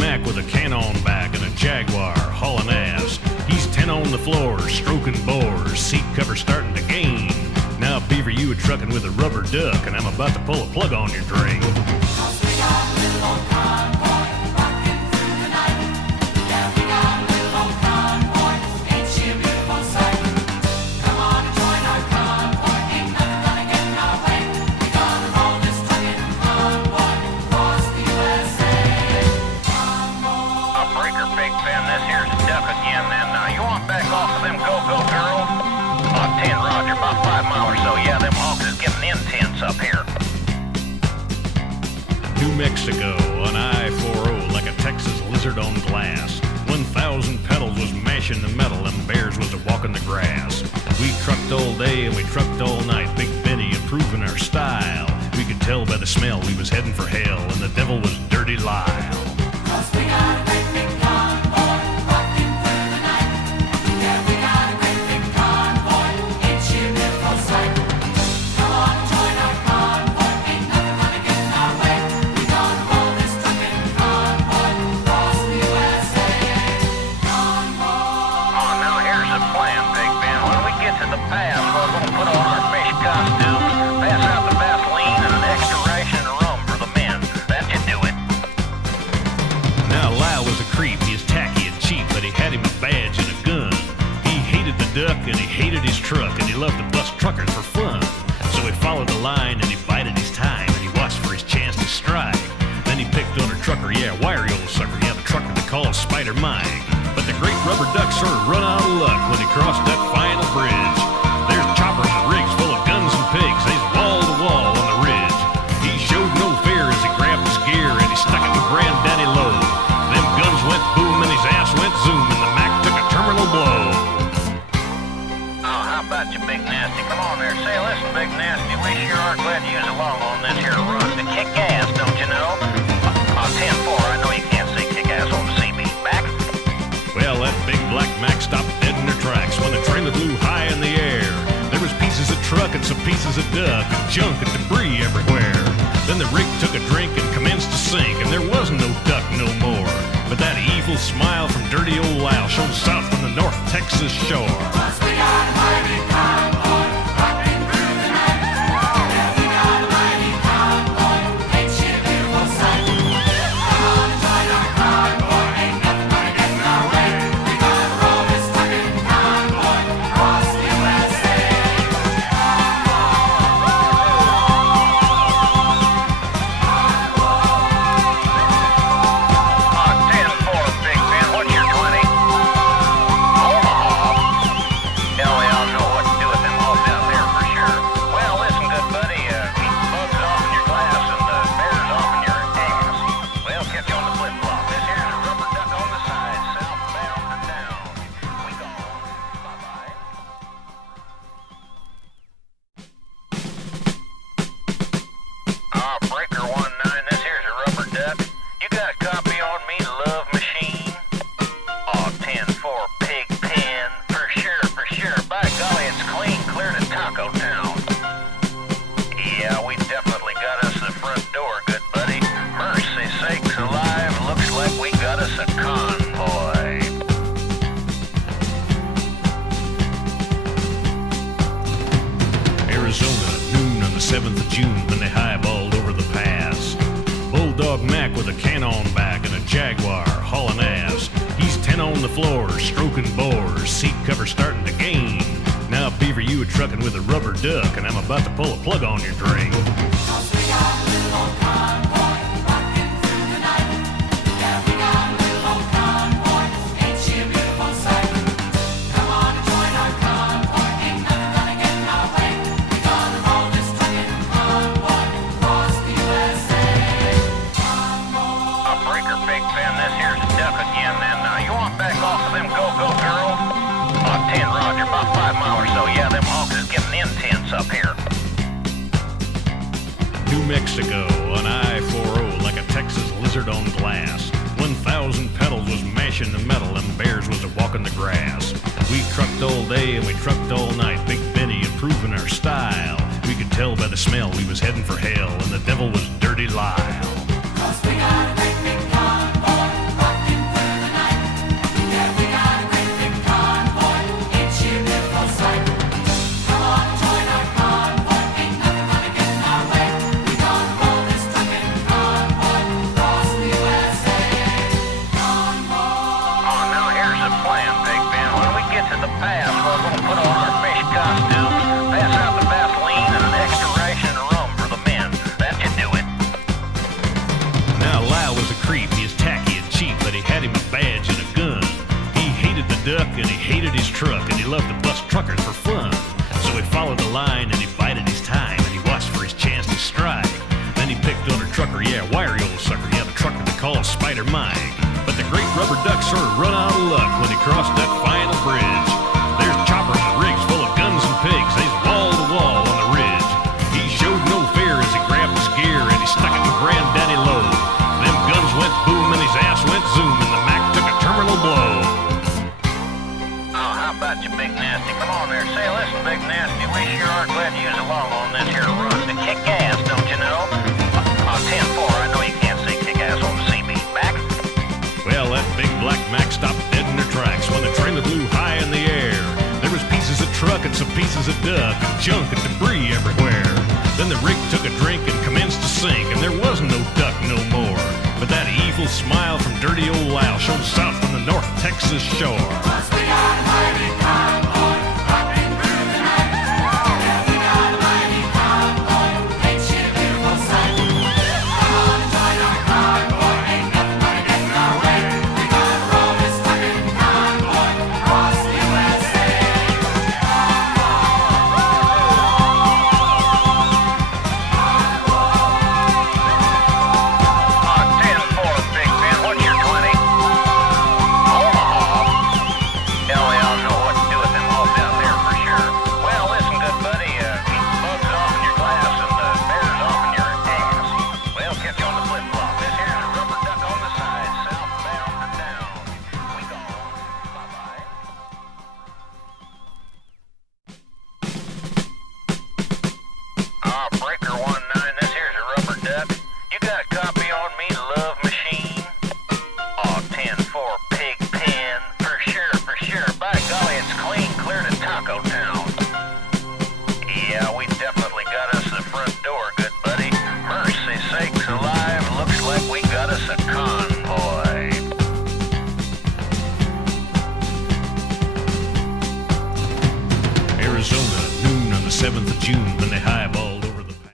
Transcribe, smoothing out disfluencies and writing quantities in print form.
Mack with a can on back and a Jaguar hauling ass. He's 10 on the floor, stroking bores, seat cover starting to gain. Now Beaver, you a trucking with a rubber duck, and I'm about to pull a plug on your drain. Cause we got a little old convoy rocking through the night. Yeah, we got a little old convoy, ain't she a beautiful sight? Come on and join our convoy, ain't nothing gonna get in our way. We gonna roll this trucking convoy across the USA. A breaker, Big Ben, this here's a duck again, then. Now, you want back off of them go-go girls? 10, Roger, about 5 miles or so. Yeah, them hawks is getting intense up here. New Mexico on I-40 like a Texas lizard on glass. 1,000 pedals was mashing the metal, them bears was a walking the grass. We trucked all day and we trucked all night, Big Benny improving our style. We could tell by the smell we was heading for hell, and the devil was Dirty Lyle. Cause we got a great big convoy rocking through the night. Yeah, we got a great big convoy, ain't she a beautiful sight? Come on and join our convoy, ain't nothing gonna get in our way. We gonna roll this trucking convoy across the USA. Convoy. Oh, now here's the plan, Big Ben. When we get to the pass, we're gonna put on our fish costumes, pass out the Vaseline and an extra ration of rum for the men. That should do it. Now Lyle was a creep, he was tacky and cheap, but he had him a badge and a gun. He hated the duck and he hated his truck, and he loved to bust truckers for fun. So he followed the line and he bided his time, and he watched for his chance to strike. Then he picked on a trucker, yeah, wiry old sucker, yeah, the trucker they call Spider Mike. But the great rubber duck sort of run out of luck when he crossed that final bridge. There's choppers and rigs full of guns and pigs, they's wall to wall on the ridge. He showed no fear as he grabbed his gear and he stuck it with Granddaddy Low. Them guns went boom and his ass went zoom, and the Mack took a terminal blow. Oh, how about you, Big Nasty? Come on there. Say, listen, Big Nasty, we sure are glad you was along on this here run to kick ass, don't you know? 10-4, I know you can't say kick ass on the CB. Back? Well, that big black Mack stopped dead in her tracks when the trailer blew high in the air. There was pieces of truck and some pieces of duck and junk and debris everywhere. Then the rig took a drink and commenced to sink, and there was no duck no more. But that evil smile from dirty old Lyle shone south from the North Texas shore. Cause we got a mighty convoy rocking through the night. Yeah, we got a mighty convoy, ain't she a beautiful sight? Come on and join our convoy, ain't nothing gonna get in our way. We gonna roll this trucking convoy across the USA. Oh, 10-4, Big Ben. What's your 20? Omaha. Hell, we all know what to do with them hawks out there for sure. Well, listen, good buddy. Keep the bugs off in your glass and the bears off in your ass. Well, catch you on the flip-flop. This here's a rubber duck on the side, southbound to down. We gone. Bye-bye. Breaker 19, this here's a rubber duck. You got a copy on me, Love Machine? 10-4, Pig Pen. For sure. By golly, it's clean clear to Taco Town. Yeah, we definitely got us the front door, good buddy. Mercy sakes alive, looks like we got us a convoy. Arizona, noon on the 7th of June when they highballed over the pass. Bulldog Mack with a can on back and a Jaguar hauling ass. He's 10 on the floor, stroking bores, seat cover starting to gain. Now Beaver, you a trucking with a rubber duck, and I'm about to pull a plug on your drain. Cause we got a little old convoy rocking through the night. Yeah, we got a little old convoy, ain't she a beautiful sight? Come on and join our convoy, ain't nothing gonna get in our way. We gonna roll New Mexico on I-40 like a Texas lizard on glass. 1,000 pedals was mashing the metal and bears was a walking the grass. We trucked all day and we trucked all night, Big Benny improving our style. We could tell by the smell we was heading for hell, and the devil was Dirty Lyle. 'Cause we got a great big convoy rocking through the night. Yeah, we got a great big convoy, ain't you a beautiful sight? Come on and join our convoy, ain't nothing gonna get in our way. We gonna roll this trucking convoy across the USA. Convoy. Oh, now here's the plan, Big Ben. When we get to the pass, we're gonna put on our fish costumes, pass out the Vaseline and an extra ration of rum for the men. That should do it. Now Lyle was a creep, he was tacky and cheap, but he had him a badge and a gun. He hated the duck and he hated his truck, and he loved to bust truckers for fun. So he followed the line and he bided his time, and he watched for his chance to strike. Then he picked on a trucker, yeah, wiry old sucker, yeah, the trucker they call Spider Mike. But the great rubber duck sort of run out of luck when he crossed that final bridge. There's choppers and rigs full of guns and pigs, they's wall to wall on the ridge. He showed no fear as he grabbed his gear and he stuck it in Granddaddy low. Them guns went boom and his ass went zoom, and the Mack took a terminal blow. Oh, how about you, Big Nasty? Come on there. Say, listen, Big Nasty, we sure are glad you was along on this here run to kick ass, don't you know? 10-4, I know you can't say kick ass on the CB. Back? Well, that big black Mack stopped dead in her tracks when the trailer blew high in the air. There was pieces of truck and some pieces of duck and junk and debris everywhere. Then the rig took a drink and commenced to sink, and there was no duck no more. But that evil smile from dirty old Lyle shone south from the North Texas shore. 'Cause we got a mighty convoy rocking through the night. Yeah, we got a mighty convoy, ain't you a beautiful sight? Come on and join our convoy, ain't nothing gonna get in our way. We gonna roll this trucking convoy across the USA. Oh, 10-4, Big Ben. What's your 20? Omaha. Hell, we all know what to do with them all down there for sure. Well, listen, good buddy. Keep the bugs off in your glass and the bears off in your ass. Well, catch you on the flip-flop. This here's a rubber duck on the side, southbound and down. We gone. Bye-bye. Breaker 19, this here's a rubber duck. You got a copy on me, love machine? 10-4, pig pen. For sure. By golly, it's clean clear to Taco Town. Yeah, we definitely got us the front door, good buddy. Mercy sakes alive, looks like we got us a convoy. Arizona, noon on the 7th of June, when they highball